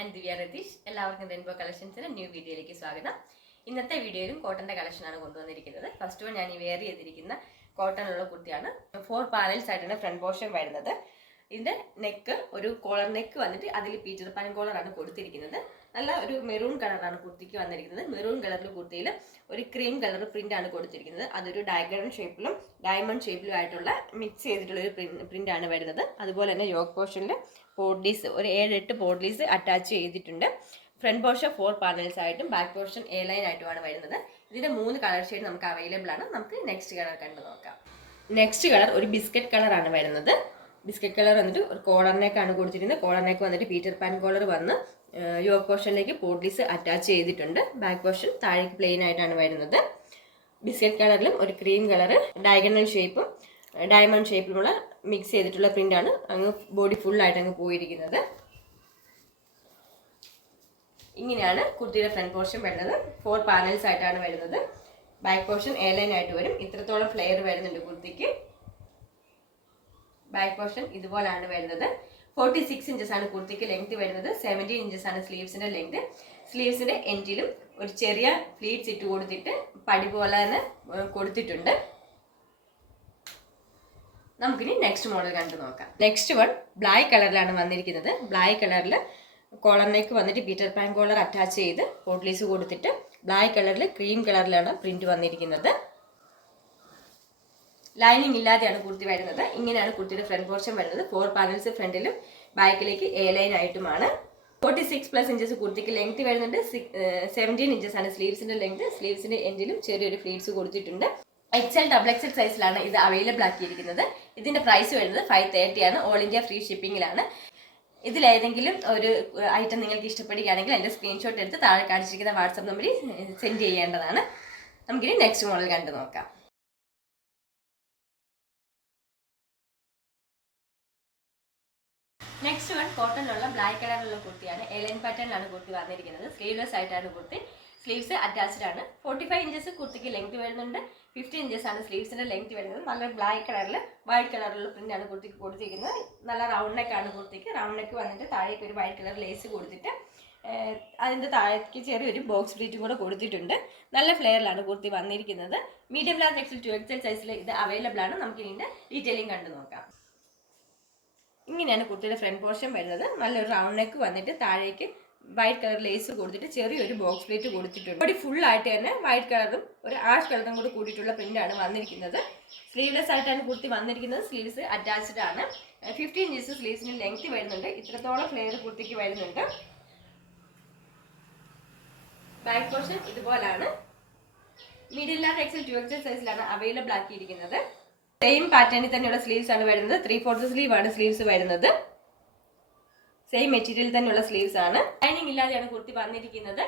ഞാൻ ദിവ്യ രതീഷ്. എല്ലാവർക്കും rainbow കളക്ഷൻസിന്റെ new വീഡിയോയിലേക്ക് സ്വാഗതം. ഇന്നത്തെ വീഡിയോയിലും കോട്ടന്റെ കളക്ഷനാണ് കൊണ്ടുവന്നിരിക്കുന്നത്. ഫസ്റ്റ് വൺ ഞാൻ ഈ വെയർ ചെയ്തിരിക്കുന്ന കോട്ടണിലുള്ള കുർത്തിയാണ്. 4 പാനൽസ് ആയിട്ടാണ് ഫ്രണ്ട് പോർഷൻ വരുന്നത്. ഇതിന്റെ നെക്ക് ഒരു കോളർ നെക്ക് വന്നിട്ട് അതിൽ പീറ്റർ പാൻ കോളറാണ് കൊടുത്തിരിക്കുന്നത്. നല്ല ഒരു മെറൂൺ കളറാണ് കുർത്തിക്ക് വന്നിരിക്കുന്നത്. മെറൂൺ കളറിൽ കുർത്തിയിൽ ഒരു ക്രീം കളർ പ്രിന്റ് ആണ് കൊടുത്തിരിക്കുന്നത്. അതൊരു ഡയഗ്രം ഷേപ്പിലും ഡയമണ്ട് ഷേപ്പിലും ആയിട്ടുള്ള മിക്സ് ചെയ്തിട്ടുള്ള ഒരു പ്രിന്റ് ആണ് വരുന്നത്. അതുപോലെ തന്നെ യോക്ക് പോർഷനിൽ പോഡ്ലീസ് ഒരു 7-8 പോഡ്ലീസ് അറ്റാച്ച് ചെയ്തിട്ടുണ്ട്. ഫ്രണ്ട് പോർഷൻ 4 പാനൽസ് ആയിട്ടും ബാക്ക് പോർഷൻ എ ലൈൻ ആയിട്ടുമാണ് വരുന്നത്. ഇതിന്റെ 3 കളർ ഷെയ്ഡ് നമുക്ക് അവൈലബിൾ ആണ്. നമുക്ക് നെക്സ്റ്റ് കളർ കണ്ടു നോക്കാം. നെക്സ്റ്റ് കളർ ഒരു ബിസ്ക്കറ്റ് കളറാണ് വരുന്നത്. ബിസ്ക്കറ്റ് കളർ വന്നിട്ട് ഒരു കോളർ നെക്കാണ് കൊടുത്തിരിക്കുന്നത്. കോളർ നെക്ക് വന്നിട്ട് പീറ്റർ പാൻ കോളർ വന്ന് യോക്ക് പോർഷനിലേക്ക് പോഡ്ലീസ് അറ്റാച്ച് ചെയ്തിട്ടുണ്ട്. ബാക്ക് പോർഷൻ താഴേക്ക് പ്ലെയിൻ ആയിട്ടാണ് വരുന്നത്. ബിസ്ക്കറ്റ് കളറിലും ഒരു ക്രീം കളർ ഡയഗണൽ ഷേപ്പും ഡയമണ്ട് ഷേപ്പിലുള്ള മിക്സ് ചെയ്തിട്ടുള്ള പ്രിന്റാണ് അങ്ങ് ബോഡി ഫുൾ ആയിട്ട് അങ്ങ് പോയിരിക്കുന്നത്. ഇങ്ങനെയാണ് കുർത്തിയുടെ ഫ്രണ്ട് പോർഷൻ വരുന്നത്. 4 പാനൽസ് ആയിട്ടാണ് വരുന്നത്. ബാക്ക് പോർഷൻ എ ലൈൻ ആയിട്ട് വരും. ഇത്രത്തോളം ഫ്ലെയർ വരുന്നുണ്ട് കുർത്തിക്ക്. ബാക്ക് പോർഷൻ ഇതുപോലാണ് വരുന്നത്. 46 ഇഞ്ചസ് ആണ് കുർത്തിക്ക് ലെങ്ത് വരുന്നത്. 17 ഇഞ്ചസ് ആണ് സ്ലീവ്സിന്റെ ലെങ്ത്. സ്ലീവ്സിന്റെ എൻഡിലും ഒരു ചെറിയ പ്ലീറ്റ്സ് ഇട്ട് കൊടുത്തിട്ട് പടി പോലെ തന്നെ കൊടുത്തിട്ടുണ്ട്. നമുക്കിനി നെക്സ്റ്റ് മോഡൽ കണ്ടു നോക്കാം. നെക്സ്റ്റ് വൺ ബ്ലാക്ക് കളറിലാണ് വന്നിരിക്കുന്നത്. ബ്ലാക്ക് കളറിൽ കോളർ നെക്ക് വന്നിട്ട് പീറ്റർ പാൻ കോളർ അറ്റാച്ച് ചെയ്ത് പോട്ട്ലീസ് കൊടുത്തിട്ട് ബ്ലാക്ക് കളറിൽ ക്രീം കളറിലാണ് പ്രിന്റ് വന്നിരിക്കുന്നത്. ലൈനിങ് ഇല്ലാതെയാണ് കുർത്തി വരുന്നത്. ഇങ്ങനെയാണ് കുർത്തിയുടെ ഫ്രണ്ട് പോർഷൻ വരുന്നത്. 4 പാനൽസ് ഫ്രണ്ടിലും ബാക്കിലേക്ക് എ ലൈൻ ആയിട്ടുമാണ്. 46+ ഇഞ്ചസ് കുർത്തിക്ക് ലെങ്ത് വരുന്നുണ്ട്. 17 ഇഞ്ചസ് ആണ് സ്ലീവ്സിന്റെ ലെങ്ത്. സ്ലീവ്സിന്റെ എൻഡിലും ചെറിയൊരു ഫ്ലീറ്റ്സ് കൊടുത്തിട്ടുണ്ട്. XL XXL സൈസിലാണ് ഇത് അവൈലബിൾ ആക്കിയിരിക്കുന്നത്. ഇതിന്റെ പ്രൈസ് വരുന്നത് 530 ആണ്. ഓൾ ഇന്ത്യ ഫ്രീ ഷിപ്പിംഗിലാണ്. ഇതിലേതെങ്കിലും ഒരു ഐറ്റം നിങ്ങൾക്ക് ഇഷ്ടപ്പെടുകയാണെങ്കിൽ അതിന്റെ സ്ക്രീൻഷോട്ട് എടുത്ത് താഴെ കാണിച്ചിരിക്കുന്ന വാട്സാപ്പ് നമ്പറിൽ സെൻഡ് ചെയ്യേണ്ടതാണ്. നമുക്കിനി നെക്സ്റ്റ് മോഡൽ കണ്ടു നോക്കാം. നെക്സ്റ്റ് വൺ കോട്ടണിലുള്ള ബ്ലാക്ക് കളറിലുള്ള കുർത്തിയാണ്. എലൈൻ പാറ്റേണിലാണ് കുർത്തി വന്നിരിക്കുന്നത്. സ്ലീവ്ലെസ് ആയിട്ടാണ് കുർത്തി. സ്ലീവ്സ് അറ്റാച്ച്ഡ് ആണ്. 45 ഇഞ്ചസ് കുർത്തിക്ക് ലെങ്ത് വരുന്നുണ്ട്. 50 ഇഞ്ചസ് ആണ് സ്ലീവ്സിന്റെ ലെങ്ത് വരുന്നത്. നല്ല ബ്ലാക്ക് കളറിൽ വൈറ്റ് കളറിലുള്ള പ്രിന്റ് ആണ് കുർത്തിക്ക് കൊടുത്തിരിക്കുന്നത്. നല്ല റൗണ്ട് നെക്ക് ആണ് കുർത്തിക്ക്. റൗണ്ട് നെക്ക് വന്നിട്ട് താഴേക്ക് ഒരു വൈറ്റ് കളർ ലേസ് കൊടുത്തിട്ട് അതിന്റെ താഴേക്ക് ചെറിയൊരു ബോക്സ് പ്ലീറ്റും കൂടെ കൊടുത്തിട്ടുണ്ട്. നല്ല ഫ്ലെയറിലാണ് കുർത്തി വന്നിരിക്കുന്നത്. മീഡിയം ലാർജ് XL 2XL സൈസിൽ ഇത് അവൈലബിൾ ആണ്. നമുക്ക് ഇതിന്റെ ഡീറ്റെയിലിംഗ് കണ്ടു നോക്കാം. ഇങ്ങനെയാണ് കുർത്തിയുടെ ഫ്രണ്ട് പോർഷൻ വരുന്നത്. നല്ലൊരു റൗണ്ട് നെക്ക് വന്നിട്ട് താഴേക്ക് വൈറ്റ് കളർ ലേസ് കൊടുത്തിട്ട് ചെറിയൊരു ബോക്സ് പ്ലേറ്റ് കൊടുത്തിട്ടുണ്ട്. ബോഡി ഫുൾ ആയിട്ട് തന്നെ വൈറ്റ് കളറും ഒരു ആഷ് കളറും കൂടി കൂടിയിട്ടുള്ള പ്രിന്റാണ് വന്നിരിക്കുന്നത്. സ്ലീവ്ലെസ് ആയിട്ടാണ് കുർത്തി വന്നിരിക്കുന്നത്. സ്ലീവ്സ് അറ്റാച്ച്ഡ് ആണ്. 15 ഇഞ്ചസ് സ്ലീവ്സിന് ലെങ്ത് വരുന്നുണ്ട്. ഇത്രത്തോളം ഫ്ലെയർ കുർത്തിക്ക് വരുന്നുണ്ട്. ബാക്ക് പോർഷൻ ഇതുപോലാണ്. മീഡിയം ലാർജ് XL 2XL സൈസിലാണ് അവൈലബിൾ ആക്കിയിരിക്കുന്നത്. സെയിം പാറ്റേണിൽ തന്നെയുള്ള സ്ലീവ്സ് ആണ് വരുന്നത്. 3/4 സ്ലീവ് ആണ് സ്ലീവ്സ് വരുന്നത്. സെയിം മെറ്റീരിയൽ തന്നെയുള്ള സ്ലീവ്സ് ആണ്. ലൈനിങ് ഇല്ലാതെയാണ് കുർത്തി വന്നിരിക്കുന്നത്.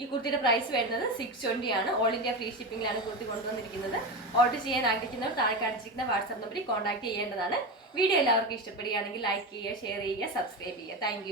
ഈ കുർത്തിയുടെ പ്രൈസ് വരുന്നത് 620 ആണ്. ഓൾ ഇന്ത്യ ഫ്രീ ഷിപ്പിംഗിലാണ് കുർത്തി കൊണ്ടുവന്നിരിക്കുന്നത്. ഓർഡർ ചെയ്യാൻ ആഗ്രഹിക്കുന്നവർ താഴെ കാണിച്ചിരിക്കുന്ന വാട്സാപ്പ് നമ്പറിൽ കോൺടാക്ട് ചെയ്യേണ്ടതാണ്. വീഡിയോ എല്ലാവർക്കും ഇഷ്ടപ്പെടുകയാണെങ്കിൽ ലൈക്ക് ചെയ്യുക, ഷെയർ ചെയ്യുക, സബ്സ്ക്രൈബ് ചെയ്യുക. താങ്ക്